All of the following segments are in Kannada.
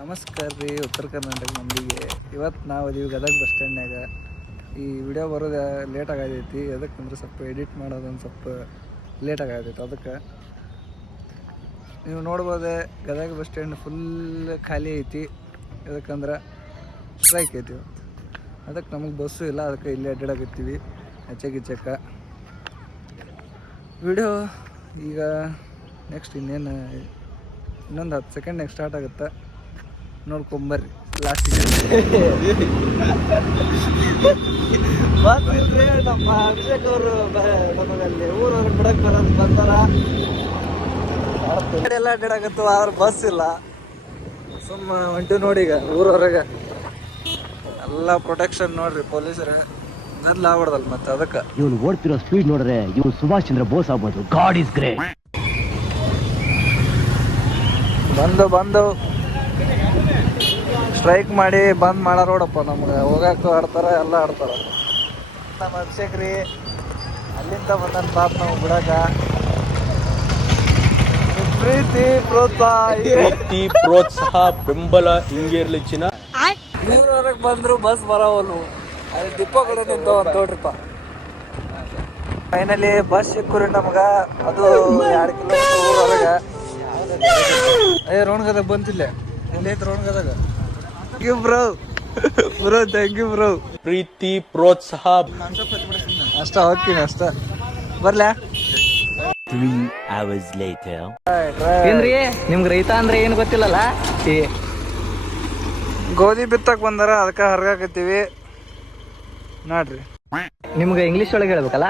ನಮಸ್ಕಾರ ರೀ ಉತ್ತರ ಕರ್ನಾಟಕ ಮಂದಿಗೆ. ಇವತ್ತು ನಾವು ಅದೀವಿ ಗದಗ ಬಸ್ ಸ್ಟ್ಯಾಂಡ್ನಾಗ. ಈ ವಿಡಿಯೋ ಬರೋದು ಲೇಟಾಗಿ ಆಗೈತಿ. ಅದಕ್ಕಂದ್ರೆ ಸ್ವಲ್ಪ ಎಡಿಟ್ ಮಾಡೋದೊಂದು ಸ್ವಲ್ಪ ಲೇಟಾಗಿ ಆಗೈತಿ. ಅದಕ್ಕೆ ನೀವು ನೋಡ್ಬೋದೆ ಗದಗ ಬಸ್ ಸ್ಟ್ಯಾಂಡ್ ಫುಲ್ ಖಾಲಿ ಐತಿ. ಯಾಕಂದ್ರೆ ಸ್ಟ್ರೈಕ್ ಐತಿ ಇವತ್ತು. ಅದಕ್ಕೆ ನಮಗೆ ಬಸ್ಸು ಇಲ್ಲ, ಅದಕ್ಕೆ ಇಲ್ಲೇ ಅಡ್ಡಾಡಕತ್ತೀವಿ ಹೆಚ್ಚೆಗಿಚ್ಚಕ್ಕ. ವಿಡಿಯೋ ಈಗ ನೆಕ್ಸ್ಟ್ ಇನ್ನೊಂದು 10 ಸೆಕೆಂಡ್ನಾಗ ಸ್ಟಾರ್ಟ್ ಆಗುತ್ತೆ, ನೋಡ್ಕೊಂಬರ್ರಿ ಲಾಸ್ಟಿಗೆ. ನಮ್ಮ ಅಭಿಷೇಕ್ ಅವರು ನಮಗಲ್ಲಿ ಊರವ್ರಿಗೆ ಬಿಡಕ್ಕೆ ಬರೋದು ಬಂದಾರ. ಎಲ್ಲ ಅಡ್ಡಾಡಕತ್ತು, ಆದ್ರೆ ಬಸ್ ಇಲ್ಲ. ಸುಮ್ಮ ಹೊಂಟು ನೋಡಿ ಈಗ ಊರವ್ರಾಗ ಎಲ್ಲ ಪ್ರೊಟೆಕ್ಷನ್ ನೋಡ್ರಿ, ಪೊಲೀಸರ ಗದ್ಲ ಆಗ್ಬಿಡ್ದಲ್ಲ. ಮತ್ತೆ ಅದಕ್ಕೆ ಇವನು ಓಡ್ತಿರೋ ಸ್ಪೀಡ್ ನೋಡ್ರೆ ಇವನು ಸುಭಾಷ್ ಚಂದ್ರ ಬೋಸ್ ಆಗ್ಬೋದು. God is great. ಬಂದು ಸ್ಟ್ರೈಕ್ ಮಾಡಿ ಬಂದ್ ಮಾಡಾರೋಡಪ್ಪ. ನಮ್ಗೆ ಹೋಗಾಕು ಆಡ್ತಾರೆ, ಎಲ್ಲ ಆಡ್ತಾರೆ. ನಮ್ಮ ಅಭಿಷೇಕ್ ರೀ ಅಲ್ಲಿಂದ ಬಂದ ಪಾಪ ನಾವು ಬಿಡಾಕ. ಪ್ರೀತಿ ಪ್ರೋತ್ಸಾಹ ಬೆಂಬಲ ಹಿಂಗೆ ಇರ್ಲಿ ಚಿನ್ನ. ಊರವರೆಗೆ ಬಂದ್ರು ಬಸ್ ಬರೋವಲ್ವು, ಅಲ್ಲಿ ಡಿಪೋ ಕಡೆ ನಿಂತವ ತೋಡ್ರಿಪ್ಪ. ಫೈನಲಿ ಬಸ್ ಸಿಕ್ಕುರಿ ನಮ್ಗೆ. ಅದು 2 ಕಿಲೋಮೀಟರ್ ಊರವರೆಗೆ. ರೋಣಗದಾಗ ಬಂತಿಲ್ಲ, ಎಲ್ಲೈತೆ ರೋಣಗದಾಗ. Thank you bro thank you bro. ಪ್ರೀತಿ ಪ್ರೋತ್ಸಾಹ ಅಷ್ಟ ಹೋಗ್ತೀನಿ, ಅಷ್ಟ ಬರ್ಲ್ಯಾ. 3 hours later. ಏನ್ರಿ ನಿಮ್ಗೆ ರೈತ ಅಂದ್ರೆ ಏನು ಗೊತ್ತಿಲ್ಲಲ್ಲ? ಗೋಧಿ ಬಿತ್ತಕ್ ಬಂದಾರ, ಅದಕ್ಕೆ ಹರ್ಗಾಕತ್ತೀವಿ ನೋಡ್ರಿ. ನಿಮ್ಗೆ ಇಂಗ್ಲಿಷ್ ಒಳಗೆ ಹೇಳ್ಬೇಕಲ್ಲ.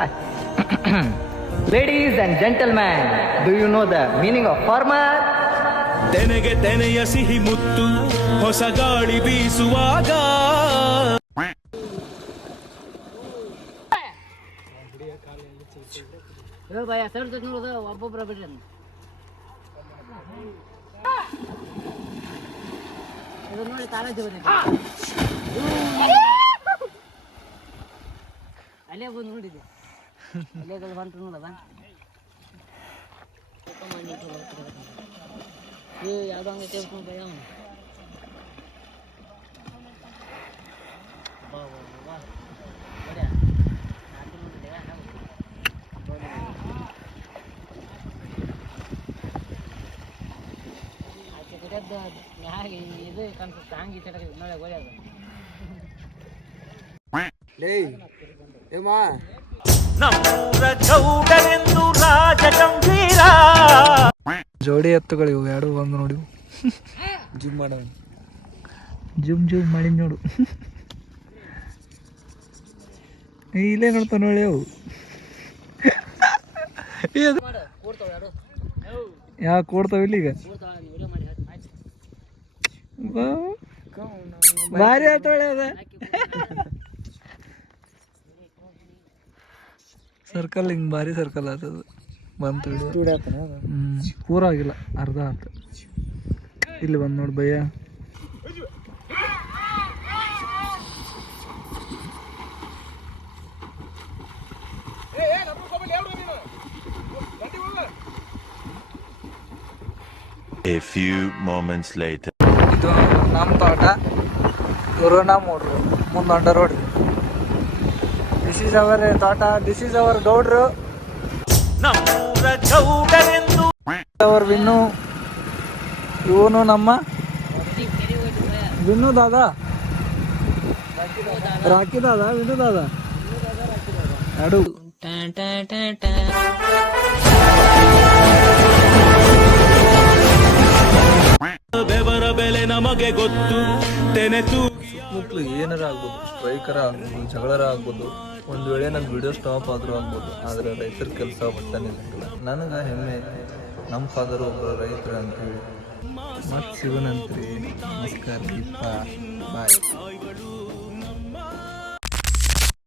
Ladies and gentleman, do you know the meaning of farmer? ತೆನೆಗೆ ತೆನೆಯ ಸಿಹಿ ಮುತ್ತು ಹೊಸ ಗಾಳಿ ಬೀಸುವಾಗ. ಒಬ್ಬೊಬ್ಬರ ಬಿಡ್ರಿ ನೋಡಿ ಕಾಲೇಜ್ ಅಲ್ಲೇ ಬಂದು ನೋಡಿದೆ, ಅಲ್ಲೇ ಹೊಂಟು ನೋಡದ. ಯಾವುದೋ ಹಂಗೆ ಕೇಳ್ಕೊಂಡು ಭಯ ಅವನು. ಇದು ಕಾಣಿಸುತ್ತೆ ಹಂಗೆ ನೋಡ ಒಳ್ಳೆಯದು. ಜೋಡಿ ಎತ್ತುಗಳು ಇವು ಎರಡು ಬಂದು ನೋಡಿ. ಜೂಮ್ ಮಾಡ, ಜೂಮ್ ಮಾಡಿ ನೋಡು. ಇಲ್ಲೇ ನೋಡ್ತಾವ ನೋಡಿ ಅವು. ಯಾವ ಕೊಡ್ತಾವ ಇಲ್ಲಿಗ ಭಾರಿ ಆತೊಳೆ ಅದ. ಸರ್ಕಲ್ ಹಿಂಗೆ ಭಾರಿ ಸರ್ಕಲ್ ಆತದ. ಬಂತು ಪೂರ ಆಗಿಲ್ಲ, ಅರ್ಧ ಆತ. ಇಲ್ಲಿ ಬಂದು ನೋಡಿ bhaiya. A few moments later. ಇದು ನಮ್ಮ ತೋಟ, ಇವರು ನಮ್ಮ ಹುಡ್ರು, ಮುಂದೊಂಡ ರೋಡ್. ದಿಸ್ ಈಸ್ ಅವರ್ ತೋಟ, ದಿಸ್ ಈಸ್ ಅವರ್ ಗೌಡ್ರು, ಅವರ್ ವಿನ್ನು. ಇವನು ನಮ್ಮ ವಿನ್ನು ದಾದಾ, ರಾಕಿ ದಾದಾ, ವಿನ್ನು ದಾದಾ ಎರಡು. ಬೆವರ ಬೆಲೆ ನಮಗೆ ಗೊತ್ತು. ತೆನೆ ಸುತ್ತಮುತ್ತಲು ಏನಾರ ಆಗ್ಬೋದು, ಸ್ಟ್ರೈಕರ ಆಗ್ಬೋದು, ಜಗಳರ ಆಗ್ಬೋದು. ಒಂದು ವೇಳೆ ನನ್ನ ವಿಡಿಯೋ ಸ್ಟಾಪ್ ಆದರೂ ಆಗ್ಬೋದು, ಆದರೆ ರೈತರ ಕೆಲಸ ಒಟ್ಟನೇ ಇರಂಗಿಲ್ಲ. ನನಗೆ ಹೆಮ್ಮೆ, ನಮ್ಮ ಫಾದರ್ ಒಬ್ಬರು ರೈತರು ಅಂತೇಳಿ. ಮತ್ತೆ ಸಿಗೋಣಂತ್ರಿ. ನಮಸ್ಕಾರ. ಬಾಯ್.